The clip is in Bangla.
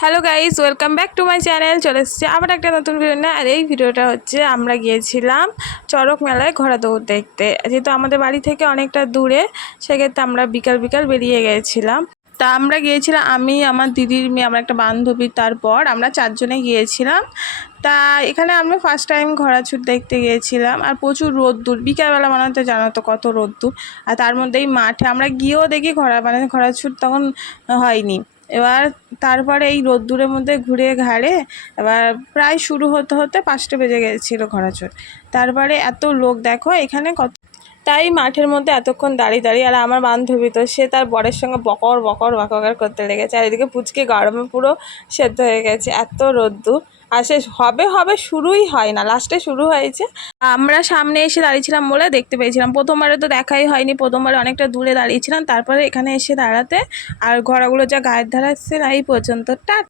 Hello guys, welcome back to my channel. চলে এসেছি আবার একটা নতুন ভিডিও নিয়ে। আর এই ভিডিওটা হচ্ছে আমরা গিয়েছিলাম চড়ক মেলায় ঘোড়া দৌড় দেখতে। যেহেতু আমাদের বাড়ি থেকে অনেকটা দূরে, সেক্ষেত্রে আমরা বিকাল বিকাল বেরিয়ে গিয়েছিলাম। তা আমরা গিয়েছিলাম, আমি, আমার দিদির মেয়ে, আমার একটা বান্ধবী, তারপর আমরা চারজনে গিয়েছিলাম। তা এখানে আমরা ফার্স্ট টাইম ঘোড়াছুট দেখতে গিয়েছিলাম। আর প্রচুর রোদ্দুর, বিকালবেলা মনে হতে জানো তো কত রোদ্দুর। আর তার মধ্যেই মাঠে আমরা গিয়েও দেখি ঘোড়াছুট তখন হয়নি। এবার তারপরে এই রোদ্দুরের মধ্যে ঘুরে ঘাড়ে এবার প্রায় শুরু হতে হতে 5টা বেজে গেছিলো ঘোড়াছুট। তারপরে এত লোক দেখো এখানে কত, তাই মাঠের মধ্যে এতক্ষণ দাঁড়িয়ে দাঁড়িয়ে। আর আমার বান্ধবী তো সে তার বরের সঙ্গে বকর বকর বকর করতে লেগেছে। আর এদিকে পুচকে গরমে পুরো সেদ্ধ হয়ে গেছে, এত রোদ্দুর। আর সে হবে হবে শুরুই হয় না, লাস্টে শুরু হয়েছে। আমরা সামনে এসে দাঁড়িয়েছিলাম বলে দেখতে পেয়েছিলাম, প্রথমবারে তো দেখাই হয়নি, প্রথমবারে অনেকটা দূরে দাঁড়িয়েছিলাম, তারপরে এখানে এসে দাঁড়াতে। আর ঘোড়াগুলো যা গায়ের ধারা ছিল এই পর্যন্ত।